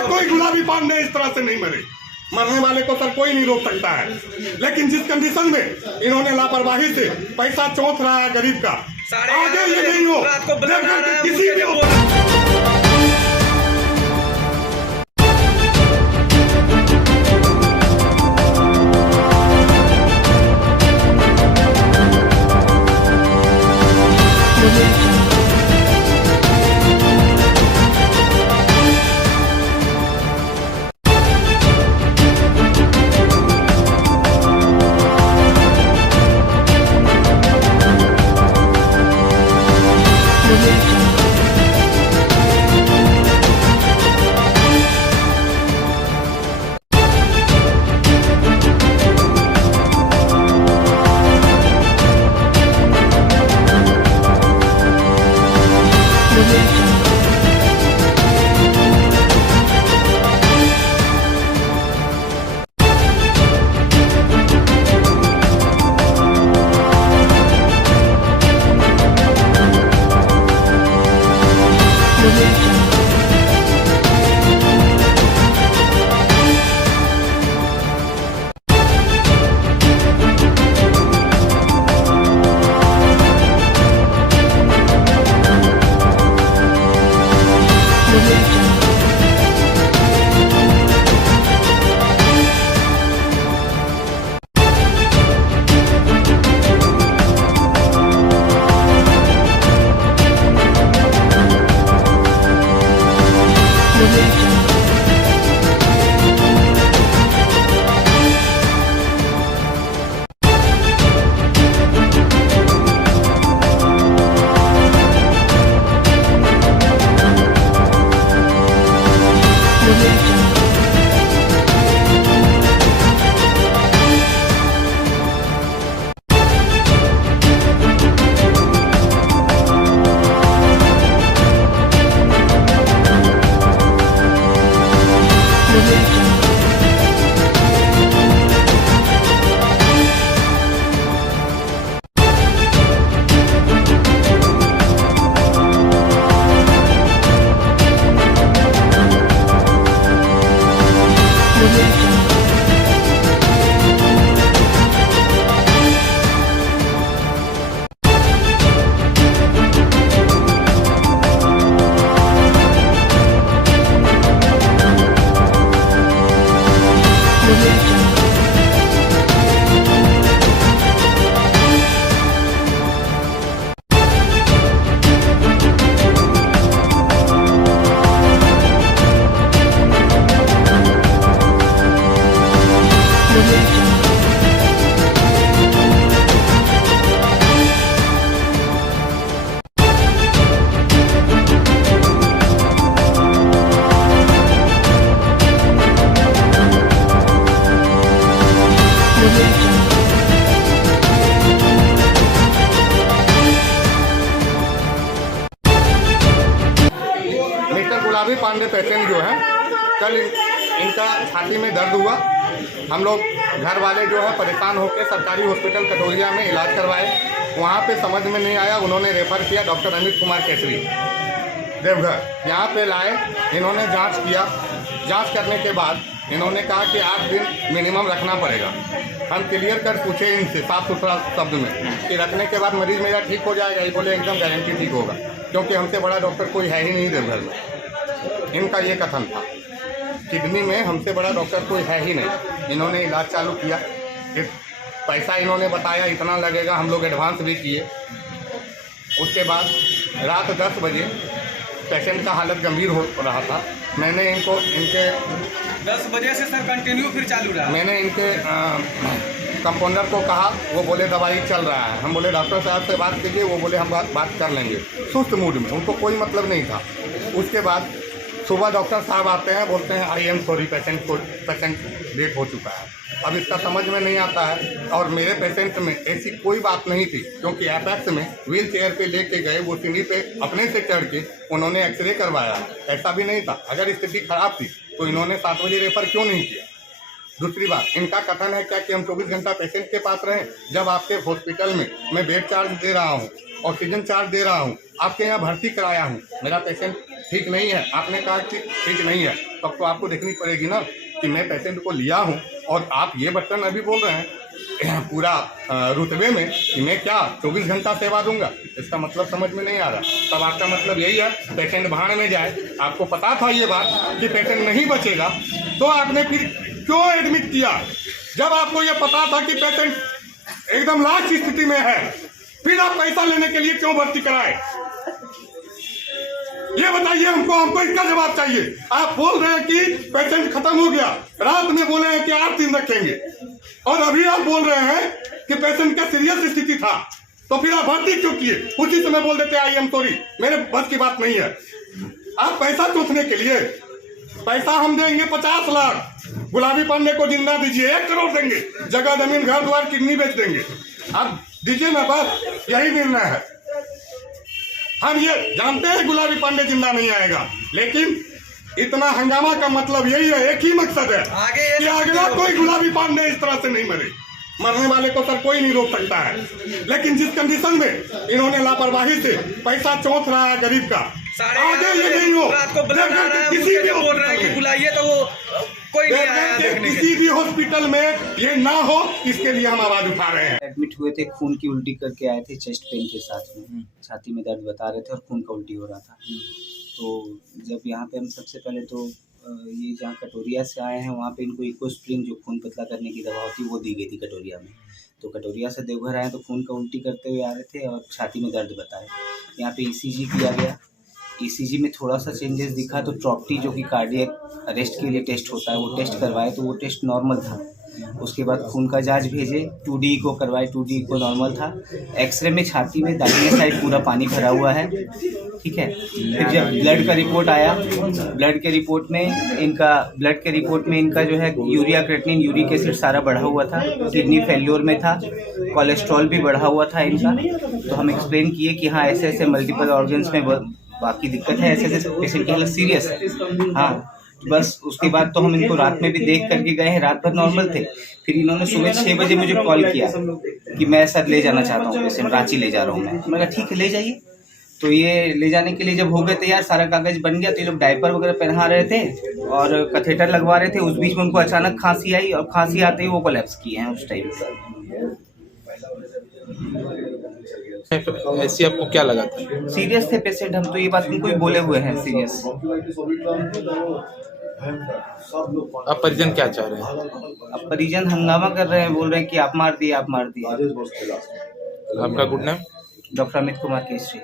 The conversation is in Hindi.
सर कोई गुलाबी पांडे इस तरह से नहीं मरे, मरने वाले को सर कोई नहीं रोक सकता है, लेकिन जिस कंडीशन में इन्होंने लापरवाही से पैसा चौंक रहा है गरीब का, आगे ये नहीं हो किसी भी गुलाबी पांडे पेशेंट जो है, कल इनका छाती में दर्द हुआ। हम लोग घर वाले जो है परेशान होकर सरकारी हॉस्पिटल कटोरिया में इलाज करवाए। वहाँ पे समझ में नहीं आया, उन्होंने रेफ़र किया डॉक्टर अमित कुमार केसरी देवघर। यहाँ पे लाए, इन्होंने जांच किया। जांच करने के बाद इन्होंने कहा कि 8 दिन मिनिमम रखना पड़ेगा। हम क्लियर कर पूछे इनसे साफ सुथरा शब्द में कि रखने के बाद मरीज़ मेरा ठीक हो जाएगा। ये बोले एकदम गारंटी ठीक होगा, क्योंकि हमसे बड़ा डॉक्टर कोई है ही नहीं देवघर में। इनका ये कथन था, किडनी में हमसे बड़ा डॉक्टर कोई है ही नहीं। इन्होंने इलाज चालू किया, पैसा इन्होंने बताया इतना लगेगा, हम लोग एडवांस भी किए। उसके बाद रात 10 बजे पेशेंट का हालत गंभीर हो रहा था। मैंने इनके 10 बजे से सर कंटिन्यू फिर चालू रहा। मैंने इनके कंपाउंडर को कहा, वो बोले दवाई चल रहा है। हम बोले डॉक्टर साहब से बात कीजिए, वो बोले हम बात कर लेंगे। सुस्त मूड में, उनको कोई मतलब नहीं था। उसके बाद सुबह डॉक्टर साहब आते हैं, बोलते हैं I am sorry patient death हो चुका है। अब इसका समझ में नहीं आता है। और मेरे पेशेंट में ऐसी कोई बात नहीं थी, क्योंकि एपेक्स में व्हील चेयर पे लेके गए, वो सीढ़ी पे अपने से चढ़ के उन्होंने एक्सरे करवाया। ऐसा भी नहीं था। अगर स्थिति खराब थी तो इन्होंने 7 बजे रेफर क्यों नहीं किया। दूसरी बात, इनका कथन है क्या कि हम 24 घंटा पेशेंट के पास रहें, जब आपके हॉस्पिटल में मैं बेड चार्ज दे रहा हूँ, ऑक्सीजन चार्ज दे रहा हूँ, आपके यहाँ भर्ती कराया हूँ, मेरा पेशेंट ठीक नहीं है, आपने कहा कि ठीक नहीं है, तब तो आपको देखनी पड़ेगी ना कि मैं पेशेंट को लिया हूँ और आप ये बर्तन अभी बोल रहे हैं पूरा रुतबे में कि मैं क्या 24 घंटा सेवा दूंगा। इसका मतलब समझ में नहीं आ रहा। तब आपका मतलब यही है पेशेंट भाड़ में जाए। आपको पता था ये बात कि पेशेंट नहीं बचेगा, तो आपने फिर क्यों एडमिट किया? जब आपको ये पता था कि पेशेंट एकदम लास्ट स्थिति में है, फिर आप पैसा लेने के लिए क्यों भर्ती कराए? ये बताइए हमको इसका जवाब चाहिए। आप बोल रहे हैं कि पेशेंट खत्म हो गया, रात में बोले हैं कि 8 दिन रखेंगे, और अभी आप बोल रहे हैं कि पेशेंट का सीरियस स्थिति था, तो फिर आप भर्ती क्यों किए? उसी समय बोल देते आई एम सॉरी, मेरे बस की बात नहीं है। आप पैसा चूसने के लिए, पैसा हम देंगे 50 लाख, गुलाबी पांडे को जिंदा दीजिए 1 करोड़ देंगे, जगह जमीन घर द्वार किडनी बेच देंगे, आप दीजिए ना, बस यही निर्णय है। हम ये जानते हैं गुलाबी पांडे जिंदा नहीं आएगा, लेकिन इतना हंगामा का मतलब यही है, एक ही मकसद है कि अगला कोई गुलाबी पांडे इस तरह से नहीं मरे। मरने वाले को सर कोई नहीं रोक सकता है, लेकिन जिस कंडीशन में इन्होंने लापरवाही से पैसा चौंक रहा है गरीब का, आगे ये नहीं हो। किसी भी बोल रहे हैं कि बुलाइए तो वो कोई नहीं आया देखने के। किसी भी हॉस्पिटल में ये ना हो, इसके लिए हम आवाज उठा रहे हैं। एडमिट हुए थे, खून की उल्टी करके आए थे, चेस्ट पेन के साथ में, छाती में दर्द बता रहे थे और खून का उल्टी हो रहा था। तो जब यहाँ पे हम सबसे पहले तो ये जहाँ कटोरिया से आए हैं, वहाँ पे इनको इकोस्प्रिन जो खून पतला करने की दवा होती है वो दी गई थी कटोरिया में। तो कटोरिया से देवघर आए तो खून का उल्टी करते हुए आ रहे थे और छाती में दर्द बताए। यहाँ पे ECG किया गया, ECG में थोड़ा सा चेंजेस दिखा, तो ट्रॉप्टी जो कि कार्डियक अरेस्ट के लिए टेस्ट होता है वो टेस्ट करवाए, तो वो टेस्ट नॉर्मल था। उसके बाद खून का जांच भेजे, 2D को करवाए, 2D को नॉर्मल था। एक्सरे में छाती में दाहिने साइड पूरा पानी भरा हुआ है, ठीक है। फिर जब ब्लड का रिपोर्ट आया, ब्लड के रिपोर्ट में इनका जो है यूरिया क्रेटिनिन, यूरिक एसिड सारा बढ़ा हुआ था, किडनी फेल्योर में था, कोलेस्ट्रॉल भी बढ़ा हुआ था इनका। तो हम एक्सप्लेन किए कि हाँ ऐसे ऐसे मल्टीपल ऑर्गन्स में बाकी दिक्कत है, ऐसे ऐसे पेशेंट की हालत सीरियस है। हाँ बस उसके बाद तो हम इनको रात में भी देख करके गए हैं, रात भर नॉर्मल थे। फिर इन्होंने सुबह 6 बजे मुझे कॉल किया कि मैं सर ले जाना चाहता हूँ पेशेंट, रांची ले जा रहा हूँ मैं कहा ठीक है ले जाइए। तो ये ले जाने के लिए जब हो गए तैयार, सारा कागज बन गया, तो ये लोग डायपर वगैरह पहना रहे थे और कैथेटर लगवा रहे थे। उस बीच में उनको अचानक खांसी आई और खांसी आते ही वो कोलैप्स किए हैं उस टाइम पर। ऐसी आपको क्या लगा था? सीरियस थे पेशेंट, हम तो ये बात उनको ही बोले हुए हैं सीरियस। अब परिजन क्या चाह रहे हैं? अब परिजन हंगामा कर रहे हैं, बोल रहे हैं कि आप मार दिए, आप मार दिए। आपका good name? Doctor Amit Kumar Kesari.